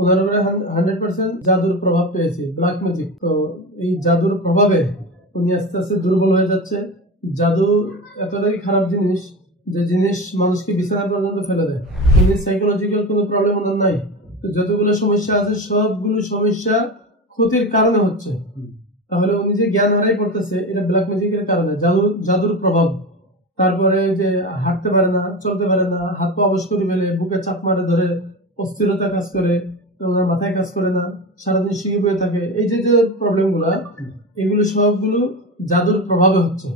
ওনার উপরে 100% জাদুর প্রভাব পেয়েছে, ব্ল্যাক ম্যাজিক। তো এই জাদুর প্রভাবে উনি আস্তে আস্তে দুর্বল হয়ে যাচ্ছে। জাদু এতটাই খারাপ জিনিস যে জিনিস মানুষকে বিছানা পর্যন্ত ফেলে দেয়। উনি সাইকোলজিক্যাল কোনো প্রবলেম ওনার নাই। তো যতগুলো সমস্যা আছে সবগুলো সমস্যা ক্ষতির কারণে হচ্ছে। তাহলে উনি যে জ্ঞান হারাই পড়তেছে এটা ব্ল্যাক ম্যাজিকের কারণে, জাদুর প্রভাব। তারপরে যে হাঁটতে পারে না, চলতে পারে না, হাত পা অবশ করে ফেলে, বুকে চাপ মারে ধরে, অস্থিরতা কাজ করে, ওনার মাথায় কাজ করে না, সারাদিন শুয়ে বয়ে থাকে। এই যে যে প্রবলেমগুলা, এগুলো সবগুলো জাদুর প্রভাবে হচ্ছে।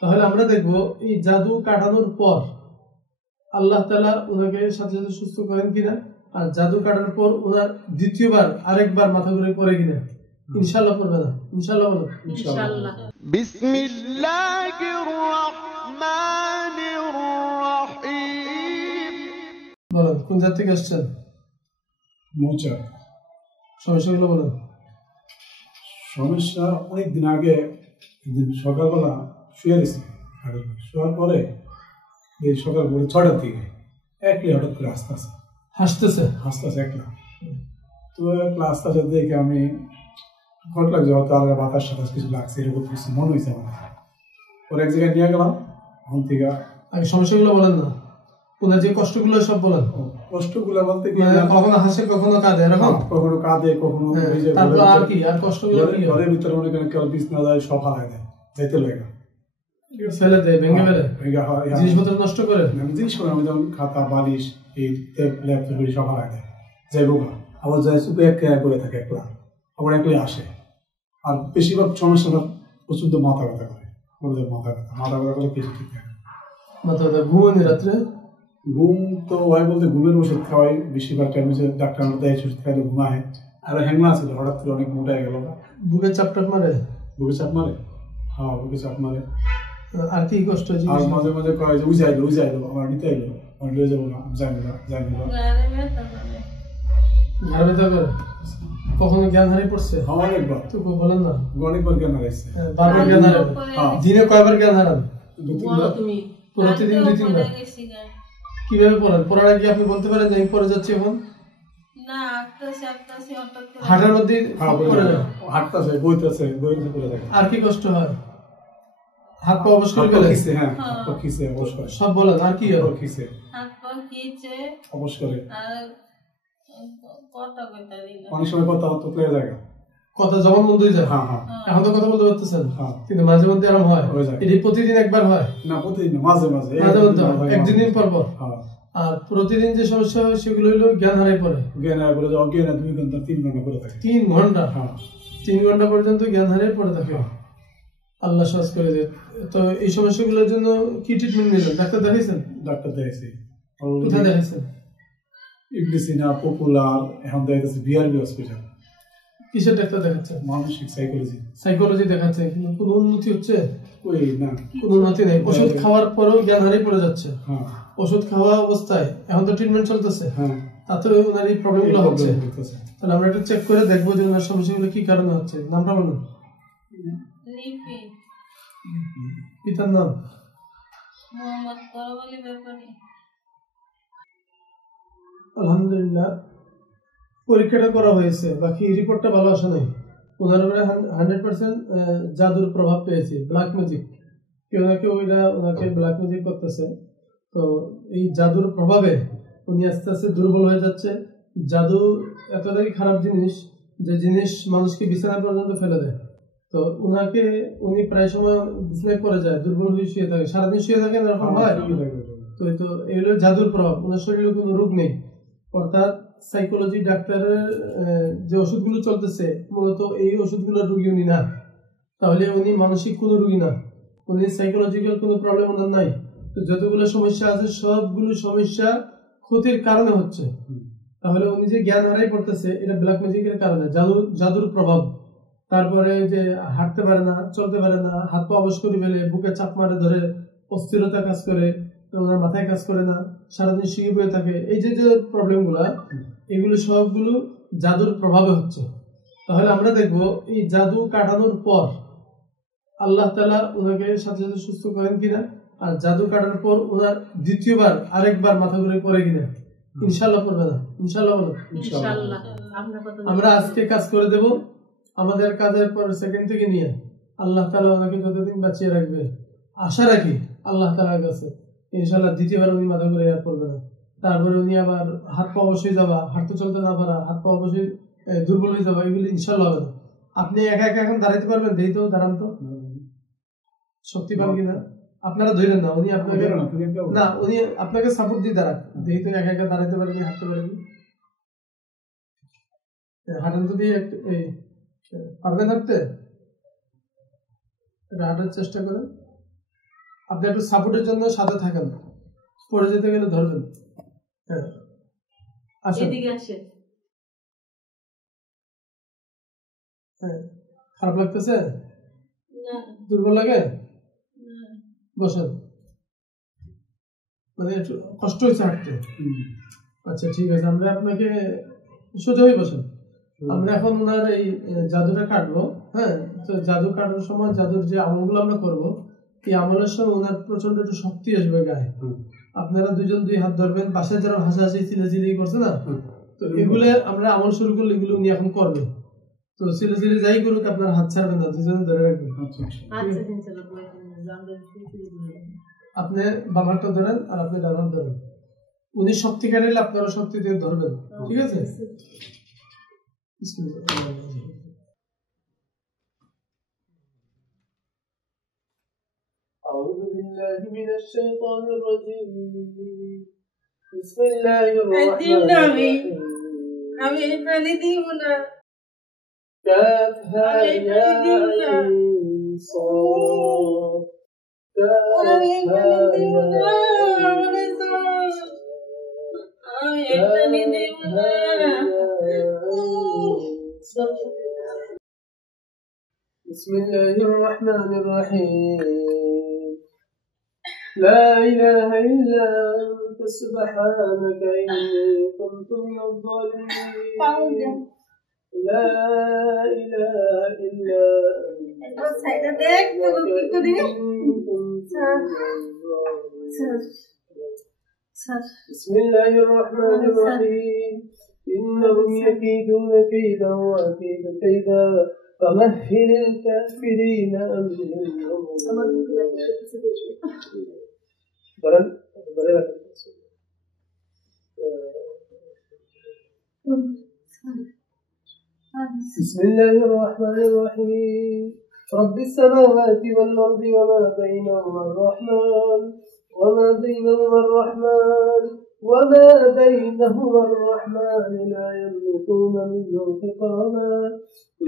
তাহলে আমরা দেখবো এই জাদু কাটানোর পর আল্লাহ তাআলা ওনাকে সাথে সাথে সুস্থ করেন কিনা, আর জাদু কাটানোর পর ওনার দ্বিতীয়বার আরেকবার মাথা ঘুরে পড়ে কিনা। ইনশাআল্লাহ পড়বে না। ইনশাআল্লাহ বলো। ইনশাআল্লাহ। বিসমিল্লাহির রহমানির রহিম। বলেন কোন জায়গা থেকে আসছেন? মৌচা। সমস্যাগুলো বলেন। সমস্যা অনেকদিন আগে একদিন সকালবেলা শুয়ে গেছি, শোয়ার পরে এই সকাল ভোর 6টার দিকে একলাই হঠাৎ করে হাসতেছে একলা। তো একলা আস্তে আস্তে দেখে আমি ঘট লাগছে, হয়তো আর বাতাস সাতাস কিছু লাগছে, এরকম কিছু মনে হয়েছে আমার। পরে এক জায়গায় নিয়ে গেলাম। ওখান থেকে আগে সমস্যাগুলো বলেন না, ওনার যে কষ্টগুলো সব বলেন। কষ্টগুলো বলতে কি, কখনো হাসে কখনো কাঁদে, এরকম কখনো কাঁদে কখনো তারপর আর কি, আর কষ্টগুলো কি? ঘরের ভিতরে মনে করেন কেউ বিছনা যায়, সব হারায় দেয়, যাইতে লাগে ফেলে দেয়, ভেঙে ফেলে, জিনিসপত্র নষ্ট করে। জিনিসপত্র আমি যেমন খাতা বালিশ এই ল্যাপটপ সব হারায় দেয়, যাইব না। আবার যাই চুপে এক করে থাকে একলা, আবার একলাই আসে। আর বেশিরভাগ সমস্যা প্রচুর মাথা ব্যথা করে, মাথা ব্যথা করে কিছু ঠিক থাকে। মাথা ব্যথা, ঘুমানি রাত্রে? ঘুম তো হয় বলতে ঘুমের ওষুধ খাওয়াই বেশিরভাগ টাইম, ডাক্তার দেয় ওষুধ খাইলে ঘুমায়। আর হ্যাংলা ছিল, হঠাৎ করে অনেক মোটা গেল। বুকে চাপ টাপ মারে? বুকে চাপ মারে, হ্যাঁ বুকে চাপ মারে। আর কি কষ্ট? আর মাঝে মাঝে কয় যে উজাইলো আমার নিতে আইলো, আমার লিয়ে যাবো না, জানি না। ঘাড় ব্যথা করে? কখনো জ্ঞান হারিয়ে পড়ছে? অনেকবার। তো বলেন না। অনেকবার জ্ঞান হারাইছে। বারবার জ্ঞান হারাবে? দিনে কয়বার জ্ঞান হারান? প্রতিদিন 2-3 বার। কিভাবে পড়েন? পড়ার আগে আপনি বলতে পারেন যে আমি পড়ে যাচ্ছি এখন? না, হাঁটার মধ্যে পড়ে যান? হাঁটতেছে, বইতেছে পড়ে থাকে। আর কি কষ্ট হয়? হাত পা অবশ করে ফেলে? হ্যাঁ, হাত পা খিসে অবশ করে। সব বলেন। আর কি হয়? খিসে, হাত পা খিচে অবশ করে। আর কথা কইতা দিলা, অনেক সময় কথা হতো প্লে জায়গা, কথা জবান বন্ধ হয়ে যায়। হ্যাঁ হ্যাঁ। এখন তো কথা বলতে পারতেছেন, কিন্তু মাঝে মধ্যে এরকম হয়। এটি প্রতিদিন একবার হয় না? প্রতিদিন না, মাঝে মাঝে মধ্যে হয়, একদিন পর পর। আর প্রতিদিন যে সমস্যা হয় সেগুলো হলো জ্ঞান হারাই পড়ে। জ্ঞান হারাই পড়ে, অজ্ঞান 2 ঘন্টা 3 ঘন্টা পড়ে থাকে। 3 ঘন্টা? হ্যাঁ, 3 ঘন্টা পর্যন্ত জ্ঞান হারাই পড়ে থাকে। আল্লাহ সহজ করে দেয়। তো এই সমস্যাগুলোর জন্য কি ট্রিটমেন্ট নিলেন? ডাক্তার দেখাইছেন? ডাক্তার দেখাইছি। কোথায় দেখাইছেন? ইবলিসিনা, পপুলার, এখন দেখাইতেছে বিআরবি হসপিটাল। কিসের ডাক্তার দেখাচ্ছেন? মানসিক সাইকোলজি দেখাচ্ছেন। কোনো উন্নতি হচ্ছে? ওই না, কোনো উন্নতি নেই। ওষুধ খাওয়ার পরেও জ্ঞান হারিয়ে পড়ে যাচ্ছে। হ্যাঁ, ওষুধ খাওয়া অবস্থায় এখন তো ট্রিটমেন্ট চলতেছে, হ্যাঁ, তাতে ওনার এই প্রবলেমগুলো হচ্ছে। তাহলে আমরা একটু চেক করে দেখবো যে ওনার সমস্যাগুলো কি কারণে হচ্ছে। নামটা বলুন। পিতার নাম? মোহাম্মদ করবলি ব্যাপারী। আলহামদুলিল্লাহ, পরীক্ষাটা করা হয়েছে, বাকি রিপোর্টটা ভালো আসে নাই। ওনার উপরে 100% জাদুর প্রভাব পেয়েছে, ব্ল্যাক ম্যাজিক। কেউ না কেউ ওনাকে ব্ল্যাক ম্যাজিক করতেছে। তো এই জাদুর প্রভাবে উনি আস্তে আস্তে দুর্বল হয়ে যাচ্ছে। জাদু এতটাই খারাপ জিনিস যে জিনিস মানুষকে বিছানা পর্যন্ত ফেলে দেয়। তো উনি প্রায় সময় বিছানায় পড়ে যায়, দুর্বল হয়ে শুয়ে থাকে, সারাদিন শুয়ে থাকেন, এরকম হয়। তো এগুলো জাদুর প্রভাব। ওনার শরীরে কোনো রোগ নেই। অর্থাৎ সাইকোলজি ডাক্তারের যে ওষুধগুলো চলতেছে মূলত এই ওষুধগুলোর রোগী উনি না। তাহলে উনি মানসিক কোনো রোগী না, উনি সাইকোলজিক্যাল কোনো প্রবলেম ওনার নাই। তো যতগুলো সমস্যা আছে সবগুলো সমস্যা ক্ষতির কারণে হচ্ছে। তাহলে উনি যে জ্ঞান হারাই পড়তেছে এটা ব্ল্যাক ম্যাজিকের কারণে, জাদুর প্রভাব। তারপরে যে হাঁটতে পারে না, চলতে পারে না, হাত পা অবশ করে ফেলে, বুকে চাপ মারে ধরে, অস্থিরতা কাজ করে, ওনার মাথায় কাজ করে না, সারাদিন শুয়ে বয়ে থাকে। এই যে যে প্রবলেমগুলা, এগুলো সবগুলো জাদুর প্রভাবে হচ্ছে। তাহলে আমরা দেখবো এই জাদু কাটানোর পর আল্লাহ তাআলা ওনাকে সাথে সাথে সুস্থ করেন কিনা, আর জাদু কাটানোর পর ওনার দ্বিতীয়বার আরেকবার মাথা ঘুরে পড়ে কিনা। ইনশাআল্লাহ পড়বে না, ইনশাআল্লাহ বলো। ইনশাআল্লাহ আপনার কথা আমরা আজকে কাজ করে দেব, আমাদের কাজের পর সেকেন্ড থেকে নিয়ে আল্লাহ তাআলা ওনাকে যতদিন বাঁচিয়ে রাখবে আশা রাখি আল্লাহ তাআলার কাছে ইনশাআল্লাহ দ্বিতীয়বার উনি মাথা করে আর পড়বে না। তারপরে উনি আবার হাত পা অবশ্যই যাবা, হাঁটতে চলতে না পারা, হাত পা অবশ্যই দুর্বল হয়ে যাবা, এগুলি ইনশাআল্লাহ হবে না। আপনি একা একা এখন দাঁড়াইতে পারবেন? দেই তো, দাঁড়ান তো, শক্তি পান কিনা। আপনারা ধরেন না, উনি আপনাকে না, উনি আপনাকে সাপোর্ট দিয়ে দাঁড়ান। দেই তো একা একা দাঁড়াইতে পারবেন, হাঁটতে পারবেন? হাঁটেন তো দিয়ে পারবেন হাঁটতে? হাঁটার চেষ্টা করেন। আপনি একটু সাপোর্টের জন্য সাথে থাকেন, পড়ে যেতে গেলে ধরবেন। হ্যাঁ আসেন, এদিকে আসেন। হ্যাঁ খারাপ লাগতেছে? না দুর্বল লাগে? না বসেন। মানে একটু কষ্ট হয়েছে হাঁটতে? আচ্ছা ঠিক আছে, আমরা আপনাকে সোজা হয়ে বসেন। আমরা এখন ওনার এই জাদুটা কাটবো। হ্যাঁ, তো জাদু কাটার সময় জাদুর যে আমলগুলো আমরা করবো, এই আমলের সময় ওনার প্রচন্ড একটু শক্তি আসবে গায়ে। আপনারা দুজন দুই হাত ধরবেন, বাসায় যারা হাসাহাসি চিলাচিলি করছে না, তো এগুলো আমরা আমল শুরু করলে এগুলো উনি এখন করবে। তো চিলাচিলি যাই করুক আপনার হাত ছাড়বেন না, দুজনে ধরে রাখবেন। আচ্ছা ইনশাআল্লাহ। আপনি বাম হাতটা ধরেন আর আপনি ডান হাত ধরেন। উনি শক্তি কাটাইলে আপনারা শক্তি দিয়ে ধরবেন, ঠিক আছে? أعوذ بالله من الشيطان الرجيم. بسم الله الرحمن الرحيم. আমি এখানে দিব না, كافها يا عين صاد আমি كافها এখানে দিব না, يا আমি এখানে দিব না। بسم الله الرحمن الرحيم. لا إله إلا أنت سبحانك إني كنت من الظالمين. لا إله إلا أنت بسم الله الرحمن الرحيم. إنهم يكيدون كيدا وأكيد كيدا فمهل الكافرين أمهلهم بسم الله الرحمن الرحيم. رب السماوات والأرض وما بينهما الرحمن وما بينهما الرحمن وما بينهما الرحمن لا يملكون منه خطابا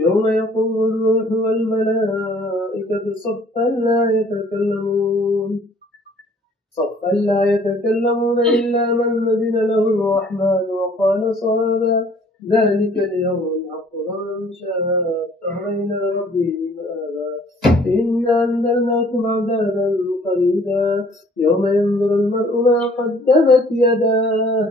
يوم يقوم الروح والملائكة صفا لا يتكلمون إلا من أذن له الرحمن وقال صوابا ذلك اليوم الحق فمن شاء اتخذ إلى ربه مآبا إنا أنزلناكم عذابا قريبا يوم ينظر المرء ما قدمت يداه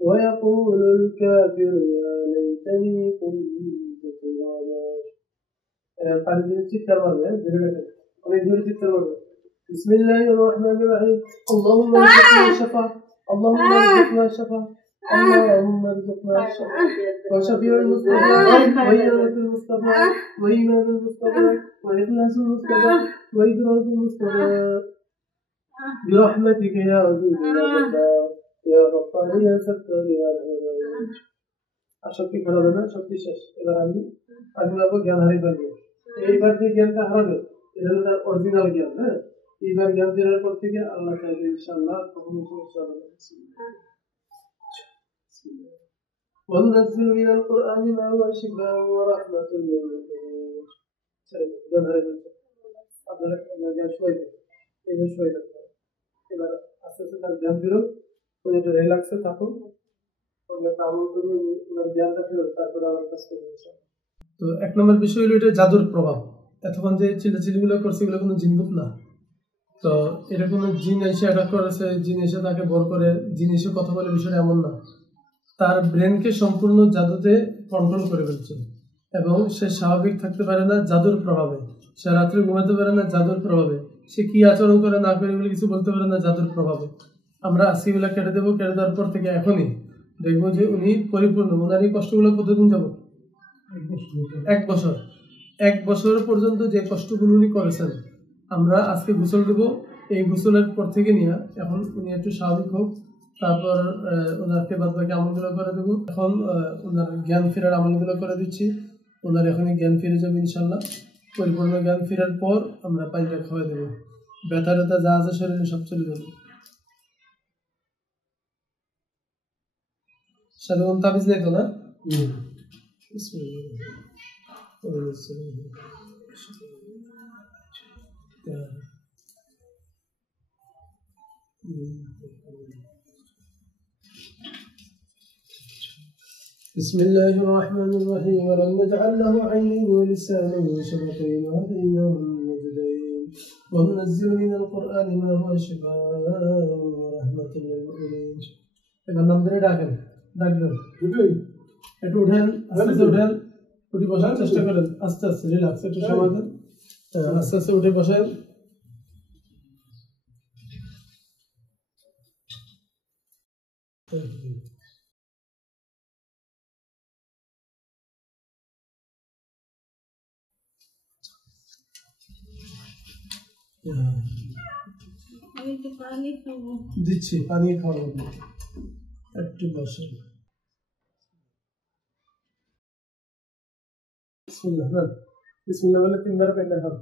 ويقول الكافر يا ليتني كنت ترابا. بسم الله الرحمن الرحيم. اللهم ارزقنا الشفاعة وشفيع المصطفى وإمامة المصطفى وإيمان المصطفى وإخلاص المصطفى وإدراك المصطفى برحمتك يا عزيز يا جبار يا غفار يا ستار يا رحمن. শক্তি খারাপ না, শক্তি শেষ। এবার আমি বলবো জ্ঞান হারিয়ে ফেলবে। এইবার যে জ্ঞানটা হারাবে এটা হলো তার অরিজিনাল জ্ঞান। হ্যাঁ, এইবার জ্ঞান ফেরার পর থেকে আল্লাহ চাইলে ইনশাআল্লাহ কখনো সমস্যা হবে না। وننزل من القرآن ما هو شفاء ورحمة للمؤمنين. জ্ঞান হারিয়ে ফেলছে আপনারা, জ্ঞান সই দেবে, এবার সই দেবে। এবার আস্তে আস্তে তার জ্ঞান ফেরত, ওই একটু রিল্যাক্সে থাকুন, তো এক নম্বর বিষয় হলো এটা জাদুর প্রভাব। এতক্ষণ যে চিল্লাচিল্লিগুলো করছে এগুলো কোনো জিনভূত না। তো এটা কোনো জিন এসে অ্যাটাক করেছে, জিন এসে তাকে বর করে, জিন এসে কথা বলে, বিষয়টা এমন না। তার ব্রেনকে সম্পূর্ণ জাদুতে কন্ট্রোল করে ফেলছে এবং সে স্বাভাবিক থাকতে পারে না জাদুর প্রভাবে। সে রাত্রে ঘুমাতে পারে না জাদুর প্রভাবে, সে কি আচরণ করে না করে বলে কিছু বলতে পারে না জাদুর প্রভাবে। আমরা আজকেগুলা কেটে দেবো, কেটে দেওয়ার পর থেকে এখনই দেখবো যে উনি পরিপূর্ণ, ওনার এই কষ্টগুলো কতদিন যাব? 1 বছর। 1 বছর পর্যন্ত যে কষ্টগুলো উনি করেছেন, আমরা আজকে গোসল দেবো। এই গোসলের পর থেকে নিয়ে এখন উনি একটু স্বাভাবিক হোক, তারপর ওনাকে বাদ বাকি আমলগুলো করে দেবো। এখন ওনার জ্ঞান ফেরার আমলগুলো করে দিচ্ছি। ওনার এখনই জ্ঞান ফিরে যাবে ইনশাল্লাহ। পরিপূর্ণ জ্ঞান ফেরার পর আমরা পানিটা খাওয়াই দেবো। ব্যথা ট্যাথা যা আছে শরীরে সব চলে যাবে। সাথে কোন তাবিজ নেই তো না? بسم الله الرحمن الرحيم ولم نجعل له عينين ولسانا وشفتين وهديناه النجدين وننزل من القرآن ما هو شفاء ورحمة للمؤمنين. এবার নাম ধরে ডাকেন, ডাকবেন একটু উঠেন, আস্তে আস্তে উঠেন, উঠে বসার চেষ্টা করেন, আস্তে আস্তে রিল্যাক্স, একটু সময় দেন, আস্তে আস্তে উঠে বসেন। আমি তো পানি খাবো। দিচ্ছি, পানি খাওয়াবো, একটু বসেন। বিসমিল্লাহ বিসমিল্লাহ বলে 3 বার পেটে খান।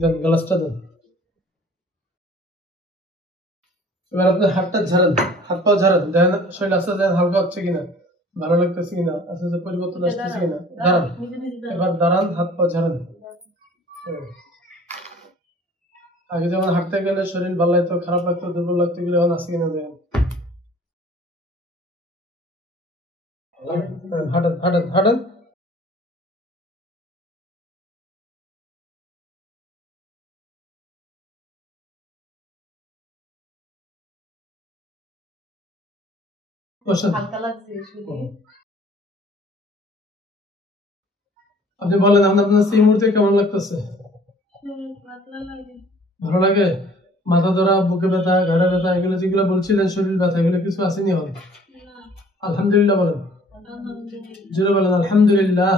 দেন গ্লাসটা দেন। এবার আপনি হাতটা ঝাড়েন, হাত পা ঝাড়েন, দেখেন শরীর আস্তে আস্তে হালকা হচ্ছে কিনা, ভালো লাগতেছে কিনা, আস্তে আস্তে পরিবর্তন আসতেছে কিনা। দাঁড়ান, এবার দাঁড়ান, হাত পা ঝাড়েন। আগে যেমন হাঁটতে গেলে শরীর ভালো লাগতো, খারাপ লাগতো, দুর্বল লাগতো, এগুলো এখন আসছে কিনা দেখেন। হাঁটেন হাঁটেন হাঁটেন। আপনি বলেন আপনার সেই মুহূর্তে কেমন লাগতেছে? ভালো লাগে? মাথা ধরা, বুকে ব্যথা, ঘাড়ে ব্যথা, এগুলো যেগুলো বলছিলেন শরীর ব্যথা, এগুলো কিছু আসেনি এখন? আলহামদুলিল্লাহ বলেন, জোরে বলেন আলহামদুলিল্লাহ।